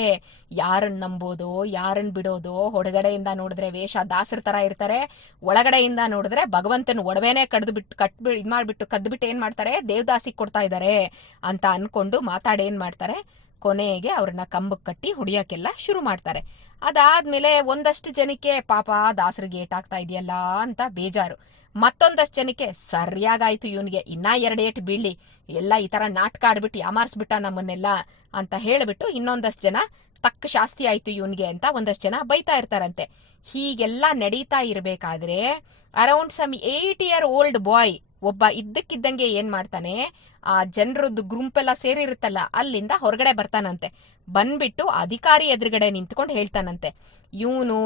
ಯಾರನ್ನ ನಂಬೋದು ಯಾರನ್ನ ಬಿಡೋದು? ಹೊರಗಡೆಯಿಂದ ನೋಡಿದ್ರೆ ವೇಷ ದಾಸರ ತರ ಇರ್ತಾರೆ. ಒಳಗಡೆಯಿಂದ ನೋಡಿದ್ರೆ ಭಗವಂತನ ಒಡವೆನೆ ಕಡ್ದು ಬಿಟ್ಟು ಕಟ್ ಇದ್ ಮಾಡ್ಬಿಟ್ಟು ಕದ್ಬಿಟ್ಟು ಏನ್ ಮಾಡ್ತಾರೆ? ದೇವದಾಸಿಗೆ ಕೊಡ್ತಾ ಇದ್ದಾರೆ ಅಂತ ಅನ್ಕೊಂಡು ಮಾತಾಡಿ ಏನ್ ಮಾಡ್ತಾರೆ? ಕೊನೆಗೆ ಅವ್ರನ್ನ ಕಂಬಕ್ಕೆ ಕಟ್ಟಿ ಹೊಡಿಯೋಕ್ಕೆಲ್ಲ ಶುರು ಮಾಡ್ತಾರೆ. ಅದಾದ್ಮೇಲೆ ಒಂದಷ್ಟು ಜನಕ್ಕೆ, ಪಾಪ ದಾಸರಿಗೆ ಏಟಾಗ್ತಾ ಇದೆಯಲ್ಲ ಅಂತ ಬೇಜಾರು. ಮತ್ತೊಂದಷ್ಟು ಜನಕ್ಕೆ, ಸರಿಯಾಗಾಯ್ತು ಇವನಿಗೆ, ಇನ್ನ ಎರಡು ಏಟ್ ಬೀಳಿ ಎಲ್ಲ ಈ ತರ ನಾಟಕ ಆಡ್ಬಿಟ್ಟು ಯಾಮಾರ್ಸ್ಬಿಟ್ಟ ನಮ್ಮನ್ನೆಲ್ಲ ಅಂತ ಹೇಳಿಬಿಟ್ಟು ಇನ್ನೊಂದಷ್ಟು ಜನ, ತಕ್ಕ ಶಾಸ್ತಿ ಆಯ್ತು ಇವನಿಗೆ ಅಂತ ಒಂದಷ್ಟು ಜನ ಬೈತಾ ಇರ್ತಾರಂತೆ. ಹೀಗೆಲ್ಲ ನಡೀತಾ ಇರಬೇಕಾದ್ರೆ, around some eight year old boy ಒಬ್ಬ ಇದ್ದಕ್ಕಿದ್ದಂಗೆ ಏನ್ ಮಾಡ್ತಾನೆ, ಆ ಜನರದ್ದು ಗುಂಪೆಲ್ಲ ಸೇರಿರುತ್ತಲ್ಲ, ಅಲ್ಲಿಂದ ಹೊರಗಡೆ ಬರ್ತಾನಂತೆ. ಬಂದ್ಬಿಟ್ಟು ಅಧಿಕಾರಿ ಎದುರುಗಡೆ ನಿಂತ್ಕೊಂಡು ಹೇಳ್ತಾನಂತೆ. ಇವನು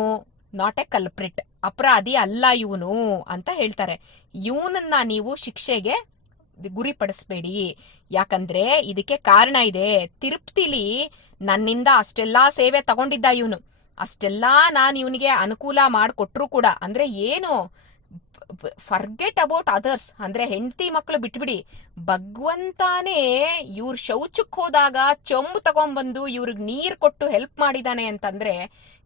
ನಾಟ್ ಎ ಕಲ್ಪ್ರಿಟ್ ಅಪರಾಧಿ ಅಲ್ಲ ಇವನು, ಅಂತ ಹೇಳ್ತಾರೆ. ಇವನನ್ನ ನೀವು ಶಿಕ್ಷೆಗೆ ಗುರಿಪಡಿಸ್ಬೇಡಿ. ಯಾಕಂದ್ರೆ ಇದಕ್ಕೆ ಕಾರಣ ಇದೆ. ತಿರುಪ್ತಿಲಿ ನನ್ನಿಂದ ಅಷ್ಟೆಲ್ಲಾ ಸೇವೆ ತಗೊಂಡಿದ್ದ ಇವನು. ಅಷ್ಟೆಲ್ಲಾ ನಾನು ಇವನಿಗೆ ಅನುಕೂಲ ಮಾಡಿಕೊಟ್ರು ಕೂಡ, ಅಂದ್ರೆ ಏನು? ಫರ್ಗೆಟ್ ಅಬೌಟ್ ಅದರ್ಸ್ ಅಂದ್ರೆ ಹೆಂಡತಿ ಮಕ್ಕಳು ಬಿಟ್ಬಿಡಿ. ಭಗವಂತಾನೇ ಇವ್ರ ಶೌಚಕ್ಕೆ ಹೋದಾಗ ಚೊಂಬು ತಗೊಂಬಂದು ಇವ್ರಿಗೆ ನೀರ್ ಕೊಟ್ಟು ಹೆಲ್ಪ್ ಮಾಡಿದಾನೆ ಅಂತಂದ್ರೆ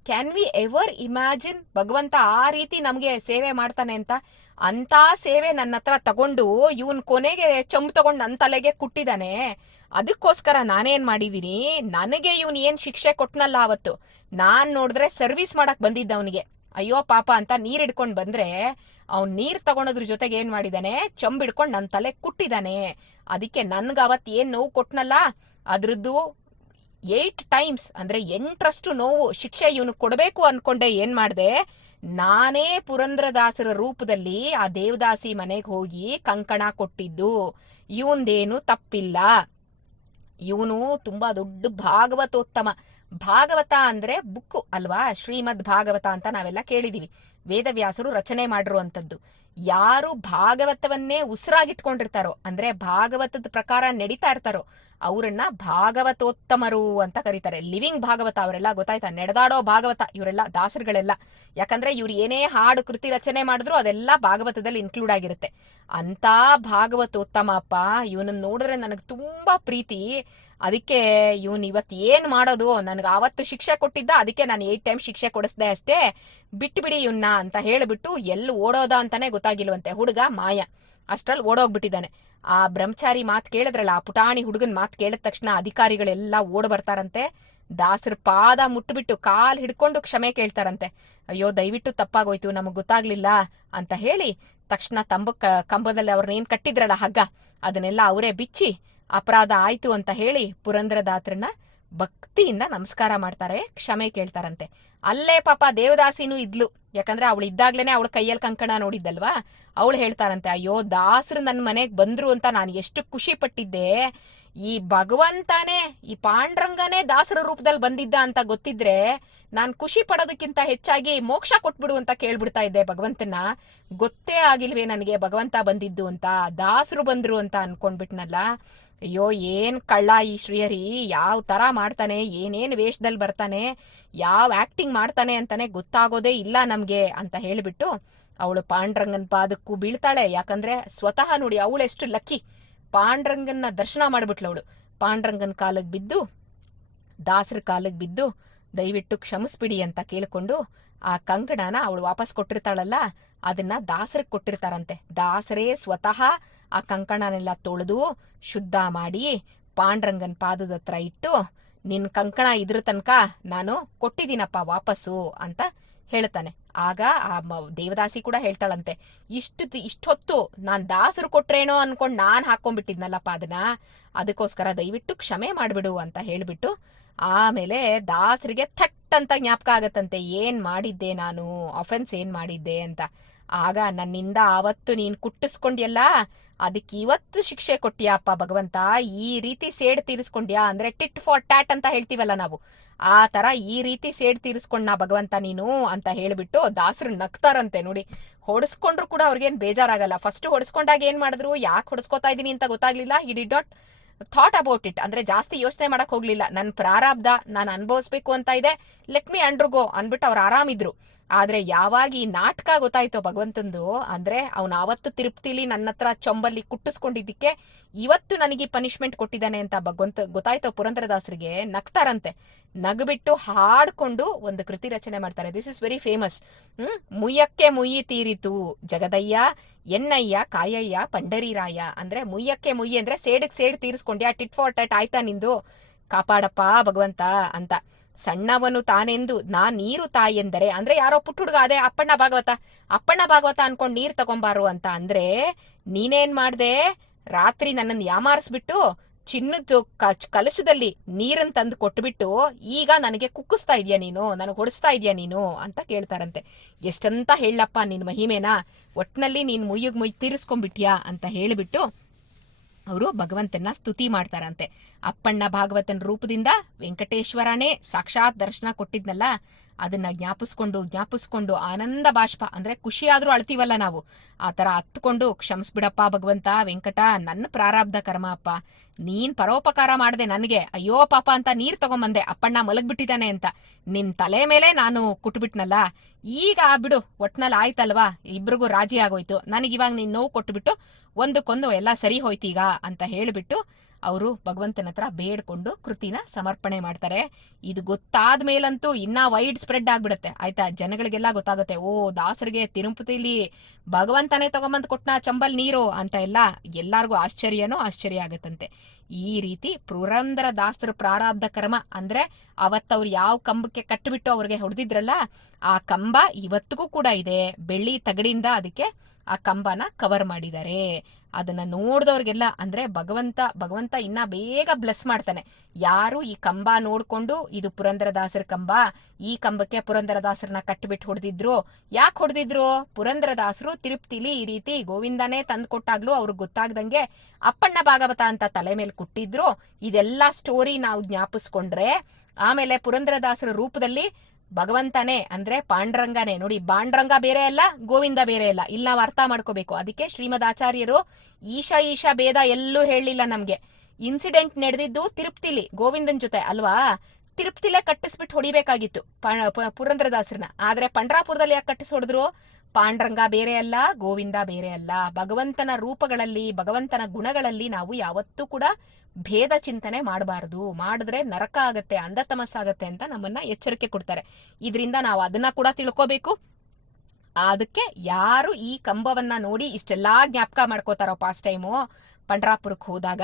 ಕ್ಯಾನ್ ವಿ ಎವರ್ ಇಮ್ಯಾಜಿನ್ ಭಗವಂತ ಆ ರೀತಿ ನಮ್ಗೆ ಸೇವೆ ಮಾಡ್ತಾನೆ ಅಂತ? ಅಂತ ಸೇವೆ ನನ್ನ ಹತ್ರ ತಗೊಂಡು ಇವನ್ ಕೊನೆಗೆ ಚೊಂಬು ತಗೊಂಡು ನನ್ನ ತಲೆಗೆ ಕುಟ್ಟಿದಾನೆ. ಅದಕ್ಕೋಸ್ಕರ ನಾನೇನ್ ಮಾಡಿದೀನಿ? ನನಗೆ ಇವನ್ ಏನ್ ಶಿಕ್ಷೆ ಕೊಟ್ಟನಲ್ಲ ಅವತ್ತು. ನಾನ್ ನೋಡಿದ್ರೆ ಸರ್ವಿಸ್ ಮಾಡಕ್ ಬಂದಿದ್ದ ಅವನಿಗೆ. ಅಯ್ಯೋ ಪಾಪ ಅಂತ ನೀರ್ ಹಿಡ್ಕೊಂಡ್ ಬಂದ್ರೆ ಅವ್ನ್ ನೀರ್ ತಗೊಳೋದ್ರ ಜೊತೆಗೆ ಏನ್ ಮಾಡಿದಾನೆ? ಚಂಬಿಡ್ಕೊಂಡು ನನ್ನ ನನ್ ತಲೆ ಕುಟ್ಟಿದಾನೆ. ಅದಕ್ಕೆ ನನ್ಗ ಅವತ್ ಏನ್ ನೋವು ಕೊಟ್ನಲ್ಲ, ಅದ್ರದ್ದು ಏಟ್ ಟೈಮ್ಸ್, ಅಂದ್ರೆ ಎಂಟರಷ್ಟು ನೋವು ಶಿಕ್ಷೆ ಇವನು ಕೊಡಬೇಕು ಅನ್ಕೊಂಡೆ ಏನ್ ಮಾಡಿದೆ? ನಾನೇ ಪುರಂದ್ರದಾಸರ ರೂಪದಲ್ಲಿ ಆ ದೇವದಾಸಿ ಮನೆಗೆ ಹೋಗಿ ಕಂಕಣ ಕೊಟ್ಟಿದ್ದು. ಇವಂದೇನು ತಪ್ಪಿಲ್ಲ. ಇವನು ತುಂಬಾ ದೊಡ್ಡ ಭಾಗವತೋತ್ತಮ. ಭಾಗವತ ಅಂದ್ರೆ ಬುಕ್ಕು ಅಲ್ವಾ? ಶ್ರೀಮದ್ ಭಾಗವತ ಅಂತ ನಾವೆಲ್ಲ ಕೇಳಿದೀವಿ. ವೇದವ್ಯಾಸರು ರಚನೆ ಮಾಡಿರುವಂತದ್ದು ಯಾರು ಭಾಗವತವನ್ನೇ ಉಸಿರಾಗಿಟ್ಕೊಂಡಿರ್ತಾರೋ, ಅಂದ್ರೆ ಭಾಗವತದ ಪ್ರಕಾರ ನಡೀತಾ ಇರ್ತಾರೋ, ಅವರನ್ನ ಭಾಗವತೋತ್ತಮರು ಅಂತ ಕರೀತಾರೆ. ಲಿವಿಂಗ್ ಭಾಗವತ ಅವರೆಲ್ಲ ಗೊತ್ತಾಯ್ತಾ? ನಡೆದಾಡೋ ಭಾಗವತ ಇವರೆಲ್ಲ, ದಾಸರುಗಳೆಲ್ಲ. ಯಾಕಂದ್ರೆ ಇವ್ರು ಏನೇ ಹಾಡು ಕೃತಿ ರಚನೆ ಮಾಡಿದ್ರು ಅದೆಲ್ಲ ಭಾಗವತದಲ್ಲಿ ಇನ್ಕ್ಲೂಡ್ ಆಗಿರುತ್ತೆ. ಅಂತ ಭಾಗವತೋತ್ತಮ ಅಪ್ಪ ಇವನನ್ನ ನೋಡಿದ್ರೆ ನನಗೆ ತುಂಬಾ ಪ್ರೀತಿ. ಅದಕ್ಕೆ ಇವನ್ ಇವತ್ತು ಏನು ಮಾಡೋದು? ನನ್ಗೆ ಆವತ್ತು ಶಿಕ್ಷೆ ಕೊಟ್ಟಿದ್ದ, ಅದಕ್ಕೆ ನಾನು ಏಟ್ ಟೈಮ್ ಶಿಕ್ಷೆ ಕೊಡಿಸ್ದೆ ಅಷ್ಟೇ. ಬಿಟ್ಬಿಡಿ ಇವನ್ನ ಅಂತ ಹೇಳಿಬಿಟ್ಟು ಎಲ್ಲಿ ಓಡೋದ ಅಂತಾನೆ ಗೊತ್ತಾಗಿಲ್ವಂತೆ. ಹುಡುಗ ಮಾಯ. ಅಷ್ಟ್ರಲ್ಲಿ ಓಡೋಗ್ಬಿಟ್ಟಿದ್ದಾನೆ. ಆ ಬ್ರಹ್ಮಚಾರಿ ಮಾತು ಕೇಳಿದ್ರಲ್ಲ, ಆ ಪುಟಾಣಿ ಹುಡುಗನ ಮಾತು ಕೇಳಿದ ತಕ್ಷಣ ಅಧಿಕಾರಿಗಳೆಲ್ಲ ಓಡ್ ಬರ್ತಾರಂತೆ. ದಾಸರ ಪಾದ ಮುಟ್ಬಿಟ್ಟು ಕಾಲ್ ಹಿಡ್ಕೊಂಡು ಕ್ಷಮೆ ಕೇಳ್ತಾರಂತೆ. ಅಯ್ಯೋ, ದಯವಿಟ್ಟು ತಪ್ಪಾಗೋಯ್ತು, ನಮಗೆ ಗೊತ್ತಾಗ್ಲಿಲ್ಲ ಅಂತ ಹೇಳಿ ತಕ್ಷಣ ತಂಬ ಕಂಬದಲ್ಲಿ ಅವ್ರನ್ನ ಏನ್ ಕಟ್ಟಿದ್ರಲ್ಲ ಹಗ್ಗ, ಅದನ್ನೆಲ್ಲ ಅವರೇ ಬಿಚ್ಚಿ ಅಪರಾಧ ಆಯ್ತು ಅಂತ ಹೇಳಿ ಪುರಂದ್ರದಾತ್ರನ ಭಕ್ತಿಯಿಂದ ನಮಸ್ಕಾರ ಮಾಡ್ತಾರೆ, ಕ್ಷಮೆ ಕೇಳ್ತಾರಂತೆ. ಅಲ್ಲೇ ಪಾಪ ದೇವದಾಸಿನೂ ಇದ್ಲು. ಯಾಕಂದ್ರೆ ಅವಳು ಇದ್ದಾಗ್ಲೇನೆ ಅವಳ ಕೈಯಲ್ಲಿ ಕಂಕಣ ನೋಡಿದ್ದಲ್ವಾ? ಅವಳು ಹೇಳ್ತಾರಂತೆ, ಅಯ್ಯೋ, ದಾಸರು ನನ್ನ ಮನೆಗ್ ಬಂದ್ರು ಅಂತ ನಾನು ಎಷ್ಟು ಖುಷಿ ಪಟ್ಟಿದ್ದೆ. ಈ ಭಗವಂತನೇ, ಈ ಪಾಂಡ್ರಂಗನೇ ದಾಸರ ರೂಪದಲ್ಲಿ ಬಂದಿದ್ದ ಅಂತ ಗೊತ್ತಿದ್ರೆ ನಾನ್ ಖುಷಿ ಪಡೋದಕ್ಕಿಂತ ಹೆಚ್ಚಾಗಿ ಮೋಕ್ಷ ಕೊಟ್ಬಿಡು ಅಂತ ಕೇಳ್ಬಿಡ್ತಾ ಇದ್ದೆ ಭಗವಂತನ ಗೊತ್ತೇ ಆಗಿಲ್ವೇ ನನಗೆ ಭಗವಂತ ಬಂದಿದ್ದು ಅಂತ, ದಾಸರು ಬಂದ್ರು ಅಂತ ಅನ್ಕೊಂಡ್ಬಿಟ್ನಲ್ಲ. ಅಯ್ಯೋ, ಏನ್ ಕಳ್ಳ ಈ ಶ್ರೀಹರಿ? ಯಾವ ತರ ಮಾಡ್ತಾನೆ? ಏನೇನ್ ವೇಷದಲ್ಲಿ ಬರ್ತಾನೆ? ಯಾವ ಆಕ್ಟಿಂಗ್ ಮಾಡ್ತಾನೆ ಅಂತಾನೆ ಗೊತ್ತಾಗೋದೇ ಇಲ್ಲ ನಮ್ಗೆ ಅಂತ ಹೇಳ್ಬಿಟ್ಟು ಅವಳು ಪಾಂಡ್ರಂಗನ್ ಪಾದಕ್ಕೂ ಬೀಳ್ತಾಳೆ. ಯಾಕಂದ್ರೆ ಸ್ವತಃ ನೋಡಿ ಎಷ್ಟು ಲಕ್ಕಿ ಪಾಂಡ್ರಂಗನ್ನ ದರ್ಶನ ಮಾಡ್ಬಿಟ್ಲು ಅವಳು. ಪಾಂಡ್ರಂಗನ್ ಕಾಲಕ್ ಬಿದ್ದು, ದಾಸರ ಕಾಲಕ್ ಬಿದ್ದು ದಯವಿಟ್ಟು ಕ್ಷಮಿಸ್ಬಿಡಿ ಅಂತ ಕೇಳ್ಕೊಂಡು ಆ ಕಂಕಣನ ಅವಳು ವಾಪಸ್ ಕೊಟ್ಟಿರ್ತಾಳಲ್ಲ, ಅದನ್ನ ದಾಸರಿಗೆ ಕೊಟ್ಟಿರ್ತಾರಂತೆ. ದಾಸರೇ ಸ್ವತಃ ಆ ಕಂಕಣನೆಲ್ಲ ತೊಳೆದು ಶುದ್ಧ ಮಾಡಿ ಪಾಂಡ್ರಂಗನ್ ಪಾದದ ಹತ್ರ ಇಟ್ಟು, ನಿನ್ ಕಂಕಣ ಇದ್ರ ತನಕ ನಾನು ಕೊಟ್ಟಿದ್ದೀನಪ್ಪ ವಾಪಸ್ಸು ಅಂತ ಹೇಳ್ತಾನೆ. ಆಗ ಆ ದೇವದಾಸಿ ಕೂಡ ಹೇಳ್ತಾಳಂತೆ, ಇಷ್ಟು ಇಷ್ಟೊತ್ತು ನಾನ್ ದಾಸರು ಕೊಟ್ರೇನೋ ಅನ್ಕೊಂಡು ನಾನ್ ಹಾಕೊಂಡ್ಬಿಟ್ಟಿದ್ನಲ್ಲಪ್ಪ ಅದನ್ನ. ಅದಕ್ಕೋಸ್ಕರ ದಯವಿಟ್ಟು ಕ್ಷಮೆ ಮಾಡ್ಬಿಡು ಅಂತ ಹೇಳ್ಬಿಟ್ಟು, ಆಮೇಲೆ ದಾಸರಿಗೆ ಥಟ್ ಅಂತ ಜ್ಞಾಪಕ ಆಗತ್ತಂತೆ, ಏನ್ ಮಾಡಿದ್ದೆ ನಾನು? ಅಫೆನ್ಸ್ ಏನ್ ಮಾಡಿದ್ದೆ? ಅಂತ. ಆಗ ನನ್ನಿಂದ ಆವತ್ತು ನೀನ್ ಕುಟ್ಟಿಸ್ಕೊಂಡ್ಯಲ್ಲ, ಅದಕ್ಕೆ ಇವತ್ತು ಶಿಕ್ಷೆ ಕೊಟ್ಟಿಯಪ್ಪ ಭಗವಂತ. ಈ ರೀತಿ ಸೇಡ್ ತೀರಿಸ್ಕೊಂಡ್ಯಾ ಅಂದ್ರೆ ಟಿಟ್ ಫಾರ್ ಟ್ಯಾಟ್ ಅಂತ ಹೇಳ್ತೀವಲ್ಲ ನಾವು. ಆ ತರ ಈ ರೀತಿ ಸೇಡ್ ತೀರಿಸ್ಕೊಂಡ್ ನಾ ಭಗವಂತ ನೀನು ಅಂತ ಹೇಳ್ಬಿಟ್ಟು ದಾಸರು ನಗ್ತಾರಂತೆ ನೋಡಿ. ಹೊಡಿಸ್ಕೊಂಡ್ರು ಕೂಡ ಅವ್ರಿಗೇನ್ ಬೇಜಾರಾಗಲ್ಲ. ಫಸ್ಟ್ ಹೊಡಿಸ್ಕೊಂಡಾಗ ಏನ್ ಮಾಡಿದ್ರು? ಯಾಕೆ ಹೊಡಿಸ್ಕೊತಾ ಇದೀನಿ ಅಂತ ಗೊತ್ತಾಗ್ಲಿಲ್ಲ. ಇಡಿ ಡಾಟ್ ಥಾಟ್ ಅಬೌಟ್ ಇಟ್ ಅಂದ್ರೆ ಜಾಸ್ತಿ ಯೋಚನೆ ಮಾಡಕ್ ಹೋಗ್ಲಿಲ್ಲ. ನನ್ ಪ್ರಾರಬ್ಧ ನಾನು ಅನುಭವಿಸ್ಬೇಕು ಅಂತ ಇದೆ. ಲೆಟ್ ಮಿ ಅಂಡ್ರುಗೋ ಅನ್ಬಿಟ್ಟು ಅವ್ರು ಆರಾಮಿದ್ರು ಆದ್ರೆ ಯಾವಾಗ ಈ ನಾಟಕ ಗೊತ್ತಾಯ್ತೋ ಭಗವಂತಂದು, ಅಂದ್ರೆ ಅವ್ನ ಆವತ್ತು ತಿರುಪ್ತಿಲಿ ನನ್ನ ಹತ್ರ ಚೊಂಬಲ್ಲಿ ಕುಟ್ಟಿಸ್ಕೊಂಡಿದ್ದಕ್ಕೆ ಇವತ್ತು ನನಗೆ ಪನಿಷ್ಮೆಂಟ್ ಕೊಟ್ಟಿದ್ದಾನೆ ಅಂತ ಭಗವಂತ ಗೊತ್ತಾಯ್ತೋ ಪುರಂದರದಾಸರಿಗೆ ನಗ್ತಾರಂತೆ. ನಗ್ಬಿಟ್ಟು ಹಾಡ್ಕೊಂಡು ಒಂದು ಕೃತಿ ರಚನೆ ಮಾಡ್ತಾರೆ. This is very famous hmm? ಮುಯ್ಯಕ್ಕೆ ಮುಯ್ಯಿ ತೀರಿತು ಜಗದಯ್ಯ, ಎನ್ನಯ್ಯ, ಕಾಯಯ್ಯ, ಪಂಡರಿರಾಯ. ಅಂದ್ರೆ ಮುಯ್ಯಕ್ಕೆ ಮುಯ್ಯಿ ಅಂದ್ರೆ ಸೇಡಕ್ಕೆ ಸೇಡ್ ತೀರಿಸ್ಕೊಂಡ್ಯಾ, ಟಿಟ್ ಫಾರ್ ಟಟ್ ಆಯ್ತಾ ನಿಂದು? ಕಾಪಾಡಪ್ಪ ಭಗವಂತ ಅಂತ. ಸಣ್ಣವನು ತಾನೆಂದು, ನಾ ನೀರು ತಾಯೆಂದರೆ ಅಂದ್ರೆ ಯಾರೋ ಪುಟ್ಟ ಹುಡುಗ, ಅದೇ ಅಪ್ಪಣ್ಣ ಭಾಗವತ. ಅಪ್ಪಣ್ಣ ಭಾಗವತ ಅನ್ಕೊಂಡು ನೀರ್ ತಗೊಂಬಾರು ಅಂತ ಅಂದ್ರೆ ನೀನೇನ್ ಮಾಡ್ದೆ? ರಾತ್ರಿ ನನ್ನನ್ನು ಯಾಮಾರಿಸ್ಬಿಟ್ಟು ಚಿನ್ನದ ಕಚ್ ಕಲಶದಲ್ಲಿ ನೀರನ್ ತಂದು ಕೊಟ್ಬಿಟ್ಟು, ಈಗ ನನಗೆ ಕುಕ್ಕಿಸ್ತಾ ಇದೀಯ ನೀನು? ನನಗೆ ಹೊಡಿಸ್ತಾ ಇದೀಯ ನೀನು? ಅಂತ ಕೇಳ್ತಾರಂತೆ. ಎಷ್ಟಂತ ಹೇಳಪ್ಪ ನಿನ್ನ ಮಹಿಮೇನ? ಒಟ್ನಲ್ಲಿ ನೀನು ಮುಯ್ಯಗ್ ಮುಯ್ ತೀರಿಸ್ಕೊಂಡ್ಬಿಟ್ಯಾ? ಅಂತ ಹೇಳಿಬಿಟ್ಟು ಅವರು ಭಗವಂತನ ಸ್ತುತಿ ಮಾಡ್ತಾರಂತೆ. ಅಪ್ಪಣ್ಣ ಭಾಗವತನ ರೂಪದಿಂದ ವೆಂಕಟೇಶ್ವರನೇ ಸಾಕ್ಷಾತ್ ದರ್ಶನ ಕೊಟ್ಟಿದ್ನಲ್ಲ ಅದನ್ನ ಜ್ಞಾಪಿಸ್ಕೊಂಡು ಜ್ಞಾಪಿಸ್ಕೊಂಡು ಆನಂದ ಬಾಷ್ಪ, ಅಂದ್ರೆ ಖುಷಿ ಆದ್ರೂ ಅಳ್ತೀವಲ್ಲ ನಾವು. ಆ ತರ ಹತ್ಕೊಂಡು ಕ್ಷಮಿಸ್ಬಿಡಪ್ಪ ಭಗವಂತ, ವೆಂಕಟ, ನನ್ನ ಪ್ರಾರಾಬ್ಧ ಕರ್ಮ ಅಪ್ಪ. ನೀನ್ ಪರೋಪಕಾರ ಮಾಡ್ದೆ ನನಗೆ. ಅಯ್ಯೋ ಪಾಪ ಅಂತ ನೀರ್ ತಗೊಂಬಂದೆ. ಅಪ್ಪಣ್ಣ ಮಲಗ್ಬಿಟ್ಟಿದ್ದಾನೆ ಅಂತ. ನಿನ್ ತಲೆ ಮೇಲೆ ನಾನು ಕುಟ್ಬಿಟ್ನಲ್ಲ. ಈಗ ಬಿಡು, ಒಟ್ನಲ್ಲಿ ಆಯ್ತಲ್ವಾ? ಇಬ್ರಿಗೂ ರಾಜಿ ಆಗೋಯ್ತು. ನನಗಿವಾಗ ನೀನ್ ನೋವು ಕೊಟ್ಬಿಟ್ಟು, ಒಂದಕ್ಕೊಂದು ಎಲ್ಲ ಸರಿ ಹೋಯ್ತೀಗ? ಅಂತ ಹೇಳಿಬಿಟ್ಟು ಅವರು ಭಗವಂತನ ಹತ್ರ ಬೇಡ್ಕೊಂಡು ಕೃತಿನ ಸಮರ್ಪಣೆ ಮಾಡ್ತಾರೆ. ಇದು ಗೊತ್ತಾದ ಮೇಲಂತೂ ಇನ್ನ ವೈಡ್ ಸ್ಪ್ರೆಡ್ ಆಗ್ಬಿಡುತ್ತೆ. ಆಯ್ತಾ? ಜನಗಳಿಗೆಲ್ಲ ಗೊತ್ತಾಗುತ್ತೆ, ಓ, ದಾಸರಿಗೆ ತಿರುಪತಿಲಿ ಭಗವಂತನೇ ತಗೊಂಬಂದು ಕೊಟ್ಟನ ಚಂಬಲ್ ನೀರು ಅಂತ ಎಲ್ಲ ಎಲ್ಲಾರ್ಗೂ ಆಶ್ಚರ್ಯನೂ ಆಶ್ಚರ್ಯ ಆಗುತ್ತಂತೆ. ಈ ರೀತಿ ಪುರಂದರ ದಾಸರ ಪ್ರಾರಬ್ಧ ಕರ್ಮ ಅಂದ್ರೆ ಅವತ್ತವ್ರು ಯಾವ ಕಂಬಕ್ಕೆ ಕಟ್ಟಿಬಿಟ್ಟು ಅವ್ರಿಗೆ ಹೊಡೆದಿದ್ರಲ್ಲ, ಆ ಕಂಬ ಇವತ್ತಿಗೂ ಕೂಡ ಇದೆ. ಬೆಳ್ಳಿ ತಗಡಿಂದ ಅದಕ್ಕೆ ಆ ಕಂಬನ ಕವರ್ ಮಾಡಿದ್ದಾರೆ. ಅದನ್ನ ನೋಡಿದವ್ರಿಗೆಲ್ಲ ಅಂದ್ರೆ ಭಗವಂತ ಭಗವಂತ ಇನ್ನ ಬೇಗ ಬ್ಲೆಸ್ ಮಾಡ್ತಾನೆ. ಯಾರು ಈ ಕಂಬ ನೋಡ್ಕೊಂಡು, ಇದು ಪುರಂದರದಾಸರ ಕಂಬ, ಈ ಕಂಬಕ್ಕೆ ಪುರಂದರದಾಸರನ್ನ ಕಟ್ಟಿಬಿಟ್ಟು ಹೊಡೆದಿದ್ರು. ಯಾಕೆ ಹೊಡೆದಿದ್ರು? ಪುರಂದರದಾಸರು ತಿರುಪ್ತಿಲಿ ಈ ರೀತಿ ಗೋವಿಂದನೇ ತಂದು ಕೊಟ್ಟಾಗ್ಲೂ ಅವ್ರಿಗೆ ಗೊತ್ತಾಗ್ದಂಗೆ ಅಪ್ಪಣ್ಣ ಭಾಗವತ ಅಂತ ತಲೆ ಮೇಲೆ ಕುಟ್ಟಿದ್ರು. ಇದೆಲ್ಲ ಸ್ಟೋರಿ ನಾವು ಜ್ಞಾಪಿಸ್ಕೊಂಡ್ರೆ, ಆಮೇಲೆ ಪುರಂದರದಾಸರ ರೂಪದಲ್ಲಿ ಭಗವಂತನೇ ಅಂದ್ರೆ ಪಾಂಡ್ರಂಗನೇ. ನೋಡಿ, ಪಾಂಡ್ರಂಗ ಬೇರೆ ಅಲ್ಲ, ಗೋವಿಂದ ಬೇರೆ ಅಲ್ಲ. ಇಲ್ಲಿ ನಾವು ಅರ್ಥ ಮಾಡ್ಕೋಬೇಕು. ಅದಕ್ಕೆ ಶ್ರೀಮದ್ ಆಚಾರ್ಯರು ಈಶಾ ಈಶಾ ಭೇದ ಎಲ್ಲೂ ಹೇಳಲಿಲ್ಲ ನಮ್ಗೆ. ಇನ್ಸಿಡೆಂಟ್ ನಡೆದಿದ್ದು ತಿರುಪ್ತಿಲಿ, ಗೋವಿಂದನ್ ಜೊತೆ ಅಲ್ವಾ? ತಿರುಪ್ತಿಲೇ ಕಟ್ಟಿಸ್ಬಿಟ್ಟು ಹೊಡಿಬೇಕಾಗಿತ್ತು ಪುರಂದ್ರದಾಸರನ್ನ. ಆದ್ರೆ ಪಂಡ್ರಾಪುರದಲ್ಲಿ ಯಾಕೆ ಕಟ್ಟಿಸ್ ಹೊಡೆದ್ರು? ಪಾಂಡ್ರಂಗ ಬೇರೆ ಅಲ್ಲ, ಗೋವಿಂದ ಬೇರೆ ಅಲ್ಲ. ಭಗವಂತನ ರೂಪಗಳಲ್ಲಿ, ಭಗವಂತನ ಗುಣಗಳಲ್ಲಿ ನಾವು ಯಾವತ್ತೂ ಕೂಡ ಭೇದ ಚಿಂತನೆ ಮಾಡಬಾರದು. ಮಾಡಿದ್ರೆ ನರಕ ಆಗತ್ತೆ, ಅಂಧತಮಸ್ಸಾಗತ್ತೆ ಅಂತ ನಮ್ಮನ್ನ ಎಚ್ಚರಿಕೆ ಕೊಡ್ತಾರೆ. ಇದರಿಂದ ನಾವು ಅದನ್ನ ಕೂಡ ತಿಳ್ಕೋಬೇಕು. ಅದಕ್ಕೆ ಯಾರು ಈ ಕಂಬವನ್ನ ನೋಡಿ ಇಷ್ಟೆಲ್ಲಾ ಜ್ಞಾಪಕ ಮಾಡ್ಕೋತಾರೋ ಪಾಸ್ಟ್ ಟೈಮು ಪಂಡ್ರಾಪುರಕ್ಕೆ ಹೋದಾಗ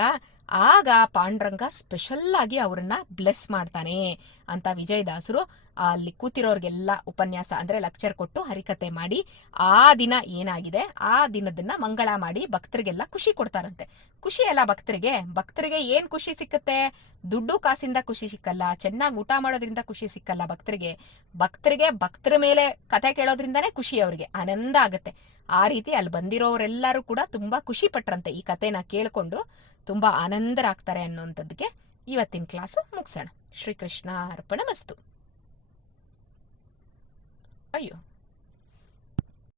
ಆಗ ಪಾಂಡ್ರಂಗ ಸ್ಪೆಷಲ್ ಆಗಿ ಅವರನ್ನ ಬ್ಲೆಸ್ ಮಾಡ್ತಾನೆ ಅಂತ ವಿಜಯದಾಸರು ಅಲ್ಲಿ ಕೂತಿರೋರ್ಗೆಲ್ಲ ಉಪನ್ಯಾಸ ಅಂದ್ರೆ ಲೆಕ್ಚರ್ ಕೊಟ್ಟು ಹರಿಕತೆ ಮಾಡಿ ಆ ದಿನ ಏನಾಗಿದೆ? ಆ ದಿನದನ್ನ ಮಂಗಳ ಮಾಡಿ ಭಕ್ತರಿಗೆಲ್ಲ ಖುಷಿ ಕೊಡ್ತಾರಂತೆ. ಖುಷಿ ಅಲ್ಲ ಭಕ್ತರಿಗೆ? ಭಕ್ತರಿಗೆ ಏನ್ ಖುಷಿ ಸಿಕ್ಕತ್ತೆ? ದುಡ್ಡು ಕಾಸಿಂದ ಖುಷಿ ಸಿಕ್ಕಲ್ಲ, ಚೆನ್ನಾಗಿ ಊಟ ಮಾಡೋದ್ರಿಂದ ಖುಷಿ ಸಿಕ್ಕಲ್ಲ ಭಕ್ತರಿಗೆ. ಭಕ್ತರಿಗೆ ಭಕ್ತರ ಮೇಲೆ ಕತೆ ಕೇಳೋದ್ರಿಂದಾನೇ ಖುಷಿ ಅವ್ರಿಗೆ, ಆನಂದ ಆಗತ್ತೆ. ಆ ರೀತಿ ಅಲ್ಲಿ ಬಂದಿರೋರೆಲ್ಲರೂ ಕೂಡ ತುಂಬಾ ಖುಷಿ ಪಟ್ರಂತೆ ಈ ಕತೆನ ಕೇಳ್ಕೊಂಡು. ತುಂಬಾ ಆನಂದರಾಗ್ತಾರೆ ಅನ್ನುವಂಥದ್ದಕ್ಕೆ ಇವತ್ತಿನ ಕ್ಲಾಸು ಮುಗಿಸೋಣ. ಶ್ರೀಕೃಷ್ಣ ಅರ್ಪಣ ಮಸ್ತು. ಅಯ್ಯೋ.